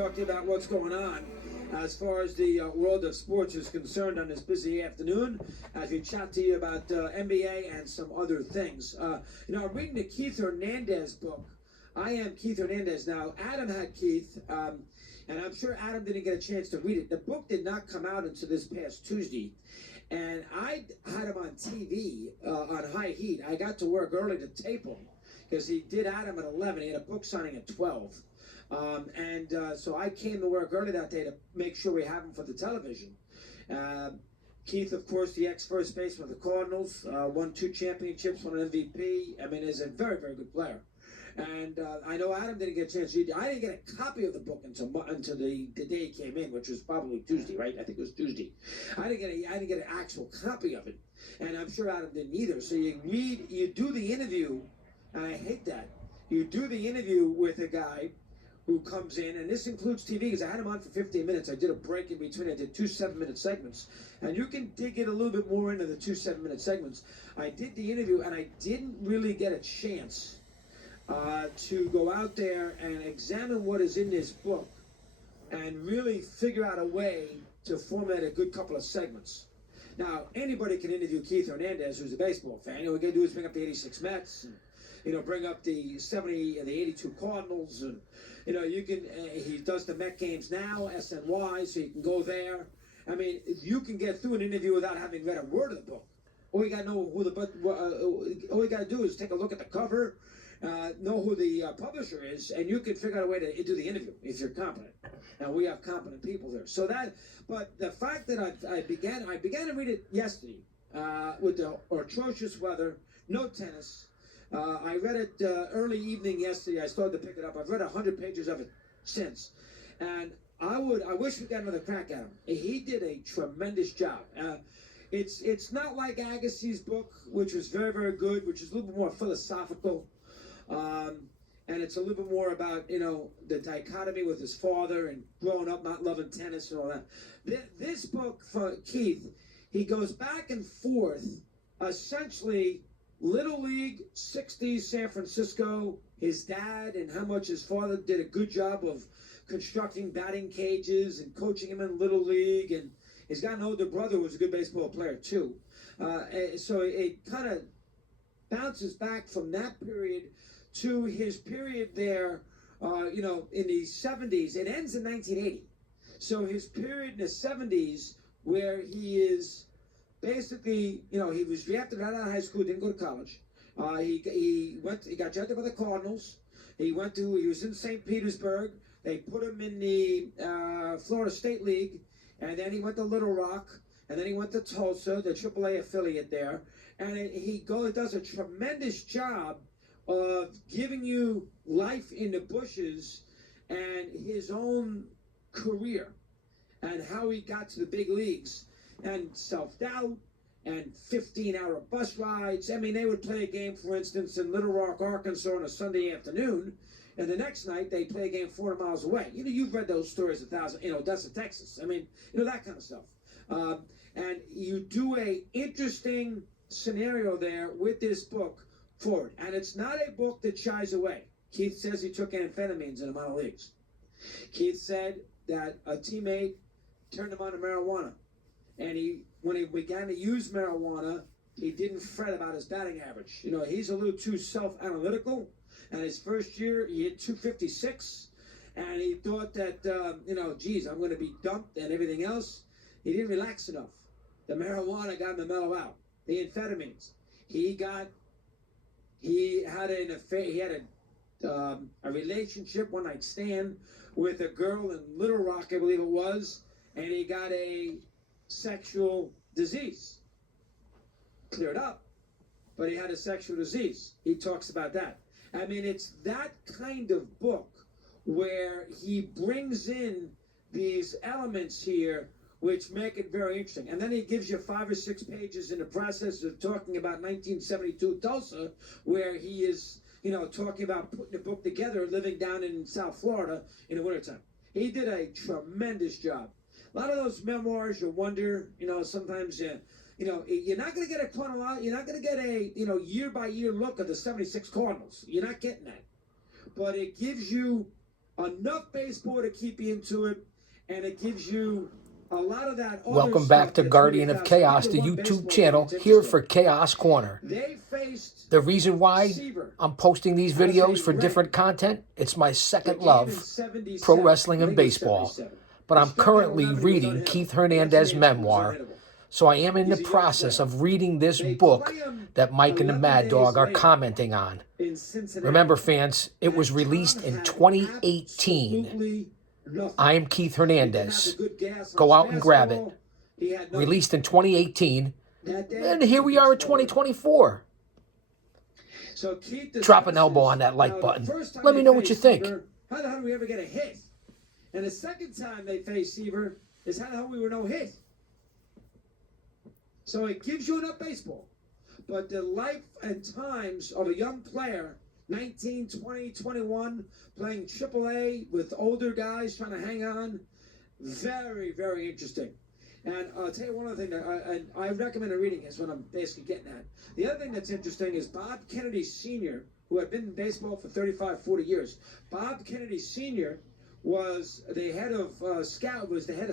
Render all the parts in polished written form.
Talk to you about what's going on as far as the world of sports is concerned on this busy afternoon as we chat to you about NBA and some other things. I'm reading the Keith Hernandez book. I am Keith Hernandez. Now, Adam had Keith, and I'm sure Adam didn't get a chance to read it. The book did not come out until this past Tuesday, and I had him on TV on High Heat. I got to work early to tape him because he did Adam at 11. He had a book signing at 12. So I came to work early that day to make sure we have him for the television. Keith, of course, the ex-first baseman of the Cardinals, won 2 championships, won an MVP. I mean, is a very, very good player. And I know Adam didn't get a chance to read it. I didn't get a copy of the book until the day he came in, which was probably Tuesday, right? I think it was Tuesday. I didn't get an actual copy of it, and I'm sure Adam didn't either. So you do the interview, and I hate that. You do the interview with a guy who comes in, and this includes TV, because I had him on for 15 minutes. I did a break in between. I did 2 7-minute segments, and you can dig in a little bit more into the 2 7-minute segments. I did the interview, and I didn't really get a chance to go out there and examine what is in this book and really figure out a way to format a good couple of segments. Now, anybody can interview Keith Hernandez, who's a baseball fan. What we got to do is bring up the 86 Mets, and bring up the 70 and the 82 Cardinals, and you can. He does the Met games now, SNY, so you can go there. I mean, you can get through an interview without having read a word of the book. All you got to know who all you got to do is take a look at the cover, know who the publisher is, and you can figure out a way to do the interview if you're competent. Now we have competent people there. So but the fact that I began to read it yesterday with the atrocious weather, no tennis. I read it early evening yesterday. I started to pick it up. I've read 100 pages of it since, and I wish we got another crack at him. He did a tremendous job. It's not like Agassi's book, which was very, very good, which is a little bit more philosophical, and it's a little bit more about the dichotomy with his father and growing up not loving tennis and all that. This book for Keith, he goes back and forth, essentially. Little League, 60s San Francisco, his dad and how much his father did a good job of constructing batting cages and coaching him in Little League. And he's got an older brother who was a good baseball player too. So it kind of bounces back from that period to his period there, in the 70s. It ends in 1980. So his period in the 70s where he is... Basically, he was drafted right out of high school, didn't go to college. He got drafted by the Cardinals. He was in St. Petersburg. They put him in the Florida State League, and then he went to Little Rock, and then he went to Tulsa, the AAA affiliate there. And he does a tremendous job of giving you life in the bushes and his own career and how he got to the big leagues. And self-doubt, and 15-hour bus rides. I mean, they would play a game, for instance, in Little Rock, Arkansas on a Sunday afternoon, and the next night they play a game 400 miles away. You've read those stories 1,000, Odessa, Texas. I mean, that kind of stuff. And you do a interesting scenario there with this book forward. And it's not a book that shies away. Keith says he took amphetamines in the minor leagues. Keith said that a teammate turned him on to marijuana. And when he began to use marijuana, he didn't fret about his batting average. He's a little too self-analytical. And his first year, he hit 256. And he thought that, I'm going to be dumped and everything else. He didn't relax enough. The marijuana got him to mellow out. The amphetamines. He had an affair. He had a relationship, one-night stand, with a girl in Little Rock, I believe it was. And he got a sexual disease. Cleared up, but he had a sexual disease. He talks about that. I mean, it's that kind of book where he brings in these elements here which make it very interesting. And then he gives you 5 or 6 pages in the process of talking about 1972 Tulsa, where he is, talking about putting the book together, living down in South Florida in the wintertime. He did a tremendous job. A lot of those memoirs, you wonder, sometimes, you're not going to get a chronology, you're not going to get a, year by year look at the 76 Cardinals. You're not getting that. But it gives you enough baseball to keep you into it, and it gives you a lot of that. Welcome back to Guardian of Chaos, the YouTube channel, here for Chaos Corner. They faced The reason why Seaver. I'm posting these videos for different content, it's my second love, pro wrestling and baseball. But I'm currently reading Keith Hernandez's memoir, so I am in the process of reading this book that Mike and the Mad Dog are commenting on. Remember, fans, it was released in 2018. I am Keith Hernandez. Go out and grab it. Released in 2018, and here we are in 2024. Drop an elbow on that like button. Let me know what you think. How the hell did we ever get a hit? And the second time they faced Seaver is how the hell we were no hit. So it gives you enough baseball. But the life and times of a young player, 19, 20, 21, playing AAA with older guys trying to hang on, very, very interesting. And I'll tell you one other thing that I recommend reading is what I'm basically getting at. The other thing that's interesting is Bob Kennedy Sr., who had been in baseball for 35, 40 years. Bob Kennedy Sr. was the head of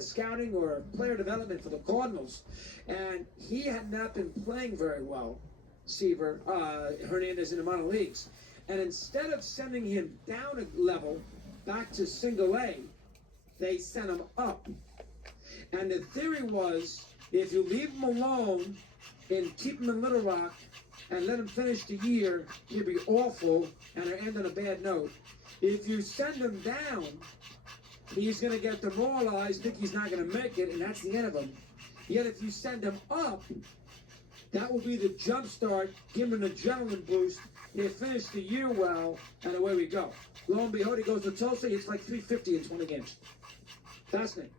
scouting or player development for the Cardinals, and he had not been playing very well, Seaver, Hernandez, in the minor leagues. And instead of sending him down a level back to single A, they sent him up. And the theory was, if you leave him alone and keep him in Little Rock and let him finish the year, he'll be awful and it'll end on a bad note. If you send him down, he's going to get demoralized, think he's not going to make it, and that's the end of him. Yet if you send him up, that will be the jump start, give him an adrenaline boost. He'll finish the year well, and away we go. Lo and behold, he goes to Tulsa, it's like 350 in 20 games. Fascinating.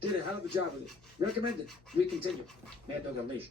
Did a hell of a job with it. Recommended. We continue. Mad Dog Unleashed.